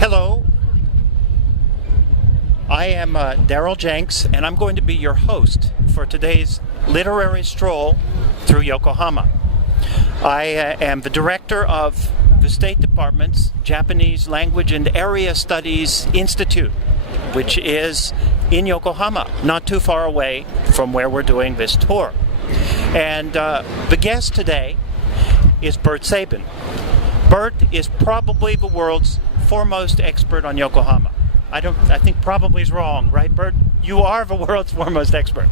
Hello, I am Darrell Jenks, and I'm going to be your host for today's Literary Stroll through Yokohama. I am the director of the State Department's Japanese Language and Area Studies Institute, which is in Yokohama, not too far away from where we're doing this tour. And the guest today is Burritt Sabin. Burritt is probably the world's foremost expert on Yokohama. I think probably is wrong, right, Burritt? You are the world's foremost expert.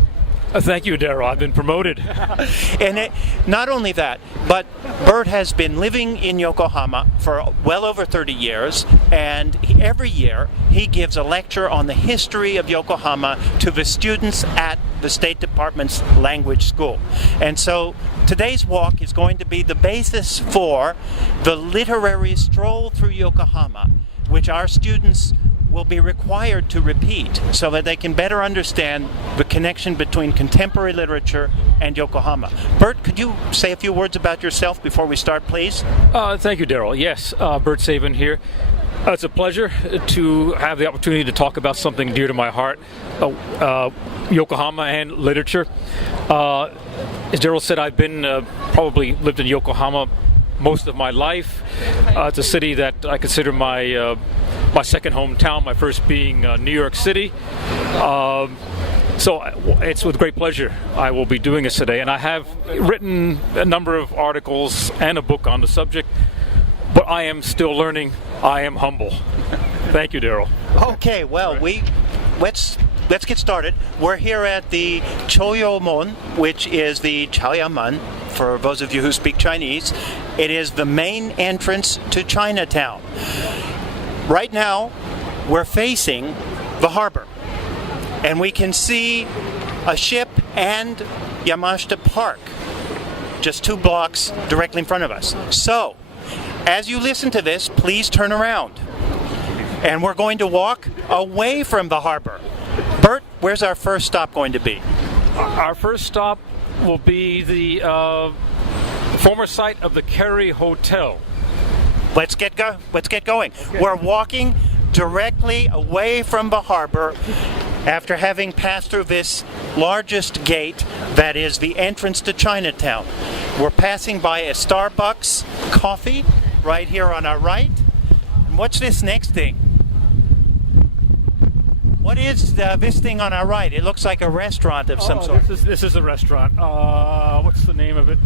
Thank you, Darrell. I've been promoted. And not only that, but Burritt has been living in Yokohama for well over 30 years, and every year he gives a lecture on the history of Yokohama to the students at the State Department's language school. And so today's walk is going to be the basis for the literary stroll through Yokohama, which our students will be required to repeat so that they can better understand the connection between contemporary literature and Yokohama. Burritt, could you say a few words about yourself before we start, please? Thank you, Darrell. Yes, Burritt Sabin here. It's a pleasure to have the opportunity to talk about something dear to my heart, Yokohama and literature. As Darrell said, I've been probably lived in Yokohama most of my life. It's a city that I consider my second hometown, my first being New York City. So it's with great pleasure I will be doing this today. And I have written a number of articles and a book on the subject, but I am still learning. I am humble. Thank you, Darrell. Okay, well, let's get started. We're here at the Choyomon, which is the Chaoyaman, for those of you who speak Chinese. It is the main entrance to Chinatown. Right now, we're facing the harbor, and we can see a ship and Yamashita Park just 2 blocks directly in front of us. So, as you listen to this, please turn around, and we're going to walk away from the harbor. Burritt, where's our first stop going to be? Our first stop will be the former site of the Carey Hotel. Let's get going. Okay. We're walking directly away from the harbor after having passed through this largest gate that is the entrance to Chinatown. We're passing by a Starbucks coffee right here on our right. And what's this next thing? What is this thing on our right? It looks like a restaurant of some sort. This is a restaurant. What's the name of it?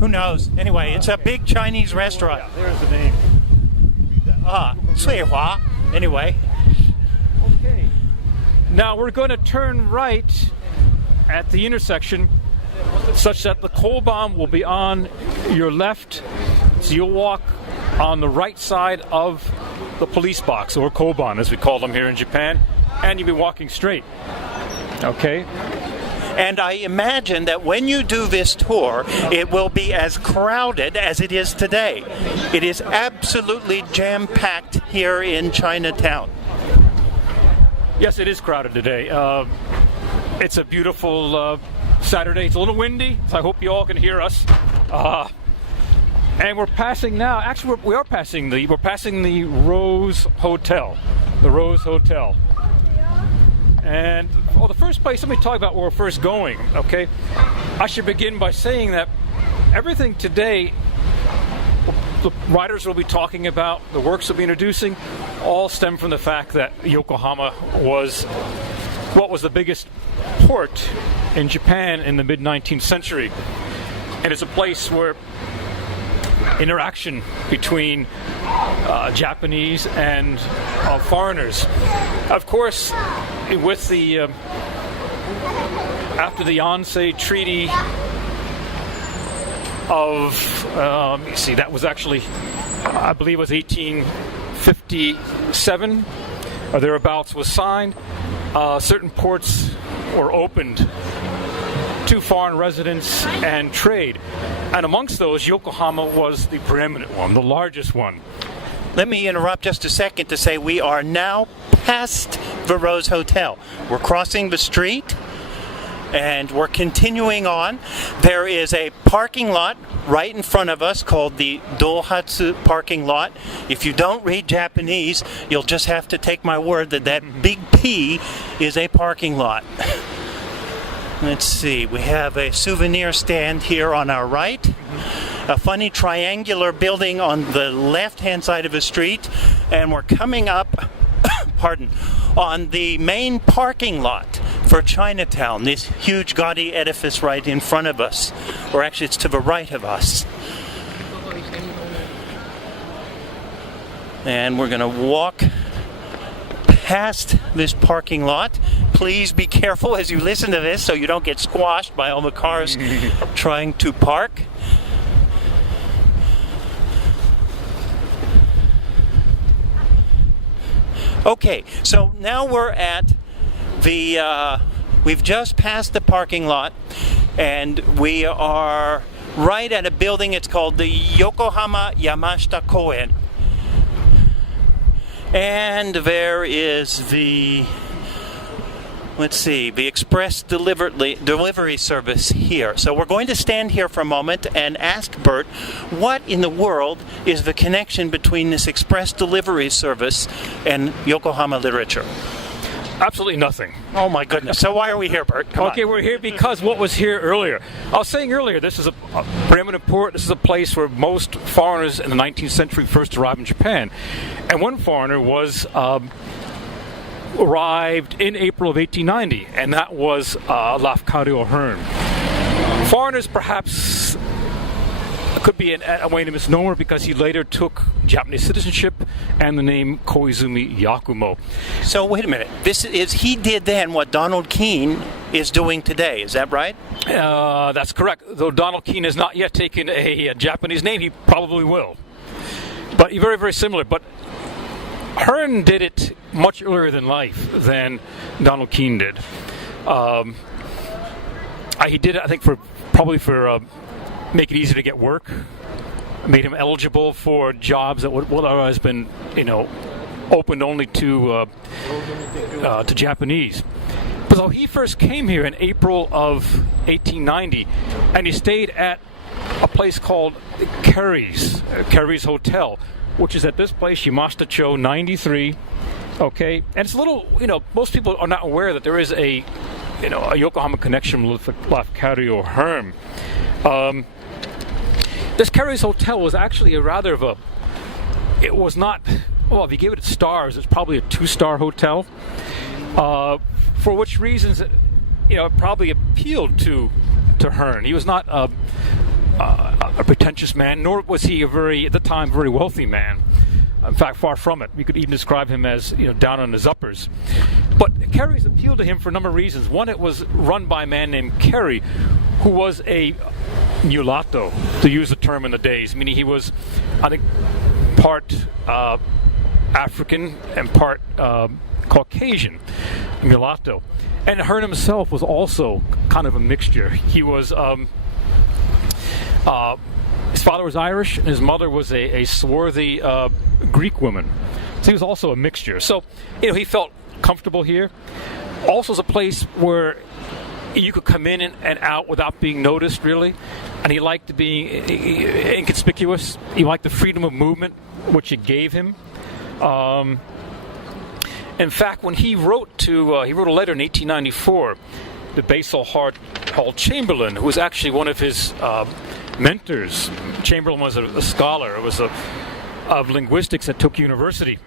Who knows? Anyway, it's a big Chinese restaurant. Yeah, there's the name. Suihua. Anyway. Okay. Now we're going to turn right at the intersection such that the coal bomb will be on your left. So you'll walk on the right side of the police box, or koban as we call them here in Japan, and you'll be walking straight. Okay? And I imagine that when you do this tour, it will be as crowded as it is today. It is absolutely jam-packed here in Chinatown. Yes, it is crowded today. It's a beautiful Saturday. It's a little windy, so I hope you all can hear us. And we're passing now. Actually, we're passing the Rose Hotel. The Rose Hotel. And the first place, let me talk about where we're first going, okay? I should begin by saying that everything today, the writers will be talking about, the works we'll be introducing, all stem from the fact that Yokohama was what was the biggest port in Japan in the mid-19th century. And it's a place where interaction between Japanese and foreigners. Of course, with the after the Yonsei Treaty of that was actually, I believe, it was 1857 or thereabouts, was signed. Certain ports were opened to foreign residents and trade, and amongst those, Yokohama was the preeminent one, the largest one. Let me interrupt just a second to say we are now past the Rose Hotel. We're crossing the street, And we're continuing on. There is a parking lot right in front of us called the Dohatsu parking lot. If you don't read Japanese, you'll just have to take my word that that big P is a parking lot. Let's see, we have a souvenir stand here on our right. A funny triangular building on the left-hand side of the street. And we're coming up, on the main parking lot for Chinatown, this huge gaudy edifice right in front of us. Or actually, it's to the right of us. And we're going to walk past this parking lot. Please be careful as you listen to this so you don't get squashed by all the cars trying to park. Okay, so now we're at we've just passed the parking lot, and we are right at a building. It's called the Yokohama Yamashita Koen. And there is the express delivery service here. So we're going to stand here for a moment and ask Bert, what in the world is the connection between this express delivery service and Yokohama literature? Absolutely nothing. Oh my goodness. So why are we here, Bert? Come on. We're here because what was here earlier. I was saying earlier, this is a preeminent port. This is a place where most foreigners in the 19th century first arrived in Japan. And one foreigner was arrived in April of 1890, and that was Lafcadio Hearn. Foreigners perhaps could be a way to misnomer because he later took Japanese citizenship and the name Koizumi Yakumo. So wait a minute. He did then what Donald Keene is doing today. Is that right? That's correct. Though Donald Keene has not yet taken a Japanese name, he probably will. But very, very similar. But Hearn did it much earlier than life than Donald Keene did. He did it, I think, probably for make it easier to get work. Made him eligible for jobs that would otherwise been, opened only to Japanese. But so he first came here in April of 1890, and he stayed at a place called Carey's Hotel, which is at this place, Yamashitacho 93. Okay, and it's a little, most people are not aware that there is a Yokohama connection with Lafcadio Hearn. This Carey's Hotel was actually it was not, well, if you give it stars, it's probably a 2-star hotel. For which reasons, it probably appealed to Hearn. He was not a pretentious man, nor was he at the time, very wealthy man. In fact, far from it. We could even describe him as, down on his uppers. But Carey's appealed to him for a number of reasons. One, it was run by a man named Carey, who was a mulatto, to use the term in the days, meaning he was, I think, part African and part Caucasian, mulatto. And Hearn himself was also kind of a mixture. He was, his father was Irish, and his mother was a swarthy Greek woman. So he was also a mixture. So, he felt comfortable here. Also, it's a place where you could come in and out without being noticed, really. And he liked being inconspicuous. He liked the freedom of movement, which it gave him. In fact, when he wrote a letter in 1894 to Basil Hall Chamberlain, who was actually one of his mentors. Chamberlain was a scholar. It was of linguistics at Tokyo University.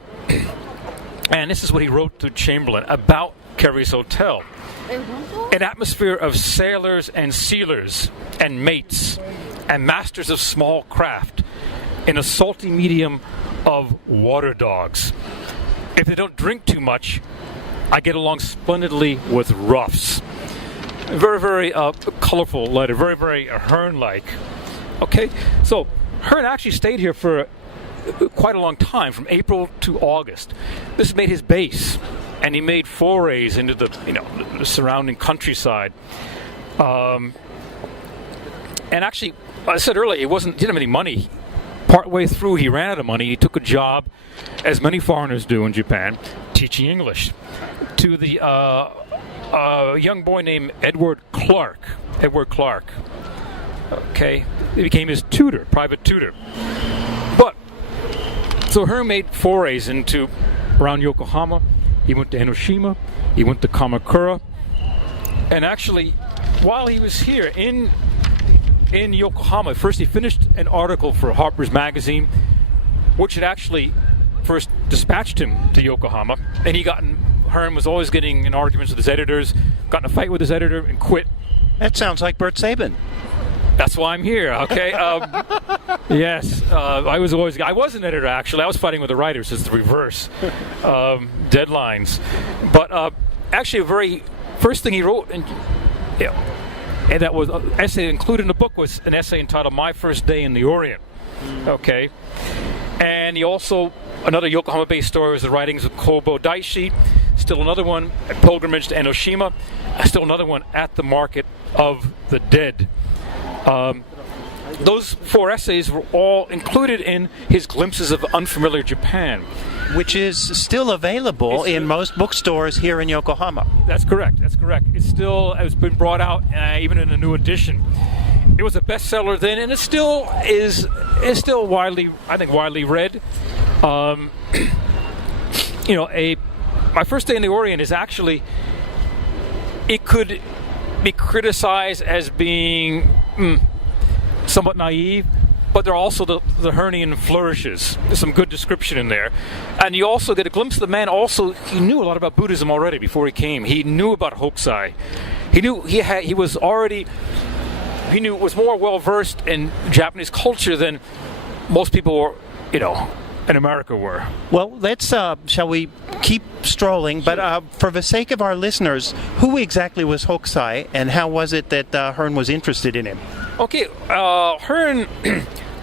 And this is what he wrote to Chamberlain about Carey's Hotel. An atmosphere of sailors and sealers and mates and masters of small craft in a salty medium of water dogs. If they don't drink too much, I get along splendidly with roughs. Very, very colorful letter, very, very Hearn-like. Okay, so Hearn actually stayed here for quite a long time, from April to August. This made his base, and he made forays into the surrounding countryside. And actually, I said earlier, he didn't have any money. Partway through, he ran out of money. He took a job, as many foreigners do in Japan, teaching English to the a young boy named Edward Clark. Okay, he became his tutor, private tutor. But so Hearn made forays into around Yokohama. He went to Enoshima. He went to Kamakura. And actually, while he was here in Yokohama, first he finished an article for Harper's Magazine, which had actually first dispatched him to Yokohama. And Hearn was always getting in arguments with his editors, got in a fight with his editor, and quit. That sounds like Bert Sabin. That's why I'm here, okay? Yes, I was an editor, actually. I was fighting with the writers. It's the reverse. Deadlines. But actually, the very first thing he wrote, and that was an essay included in the book, was an essay entitled My First Day in the Orient. Okay? And he also, another Yokohama-based story was the writings of Kobo Daishi. Still another one, A Pilgrimage to Enoshima. Still another one, At the Market of the Dead. Those 4 essays were all included in his Glimpses of Unfamiliar Japan, which is still available in most bookstores here in Yokohama. That's correct. It's been brought out even in a new edition. It was a bestseller then, and it still is widely read. My First Day in the Orient is actually, it could be criticized as being somewhat naive, but there are also the Hearnian flourishes. There's some good description in there. And you also get a glimpse of the man. Also, he knew a lot about Buddhism already before he came. He knew about Hokusai. He was more well-versed in Japanese culture than most people were, in America were. Well, let's, shall we keep strolling? But for the sake of our listeners, who exactly was Hokusai, and how was it that Hearn was interested in him? Okay, Hearn,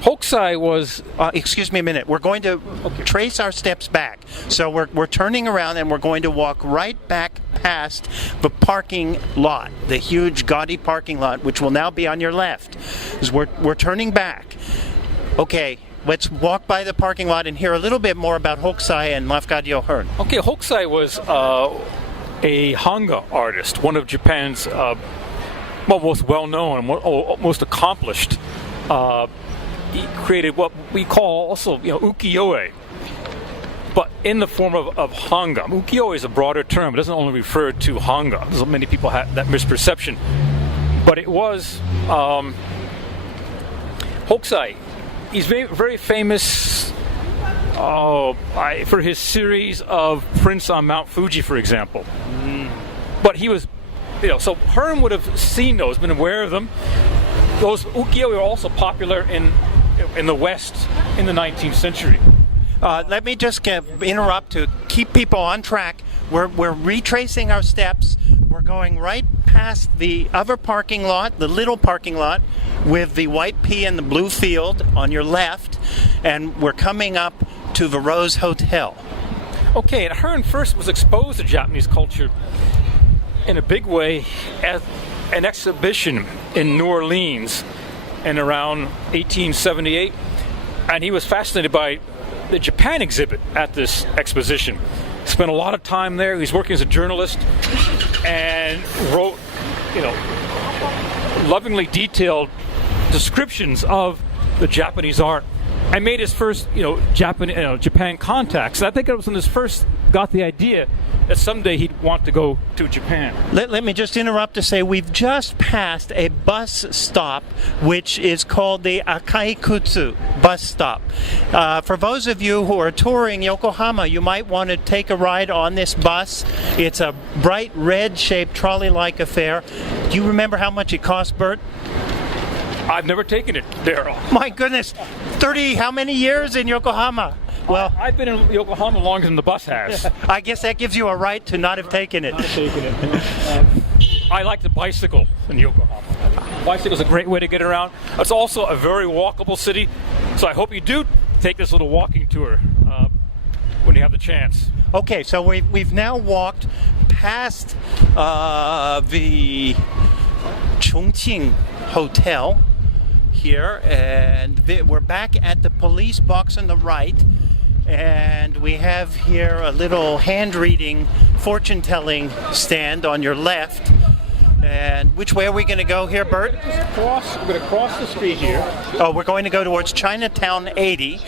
Hokusai was... excuse me a minute. We're going to trace our steps back. So we're turning around and we're going to walk right back past the parking lot, the huge, gaudy parking lot, which will now be on your left. We're turning back. Okay, let's walk by the parking lot and hear a little bit more about Hokusai and Lafcadio Hearn. Okay, Hokusai was a Hanga artist, one of Japan's most well-known and most accomplished. He created what we call also ukiyo-e, but in the form of Hanga. Ukiyo-e is a broader term. It doesn't only refer to Hanga. So many people have that misperception. But it was Hokusai. He's very, very famous for his series of prints on Mount Fuji, for example. But he was, so Hearn would have seen those, been aware of them. Those ukiyo-e were also popular in the West in the 19th century. Let me just interrupt to keep people on track. We're retracing our steps. We're going right past the other parking lot, the little parking lot, with the white pea and the blue field on your left, and we're coming up to the Rose Hotel. Okay, and Hearn first was exposed to Japanese culture in a big way at an exhibition in New Orleans in around 1878, and he was fascinated by the Japan exhibit at this exposition. Spent a lot of time there. He was working as a journalist and wrote, lovingly detailed descriptions of the Japanese art, and made his first, Japan contacts. And I think it was when he first got the idea that someday he'd want to go to Japan. Let me just interrupt to say we've just passed a bus stop, which is called the Akaikutsu bus stop. For those of you who are touring Yokohama, you might want to take a ride on this bus. It's a bright red-shaped trolley-like affair. Do you remember how much it cost, Bert? I've never taken it, Darrell. My goodness, 30 how many years in Yokohama? Well, I've been in Yokohama longer than the bus has. I guess that gives you a right to not have taken it. I like the bicycle in Yokohama. Bicycle is a great way to get around. It's also a very walkable city, so I hope you do take this little walking tour when you have the chance. Okay, so we've now walked past the Chongqing Hotel here, and we're back at the police box on the right, And we have here a little hand-reading, fortune-telling stand on your left. And which way are we going to go here, Bert? We're going to cross the street here. Oh, we're going to go towards Chinatown 80.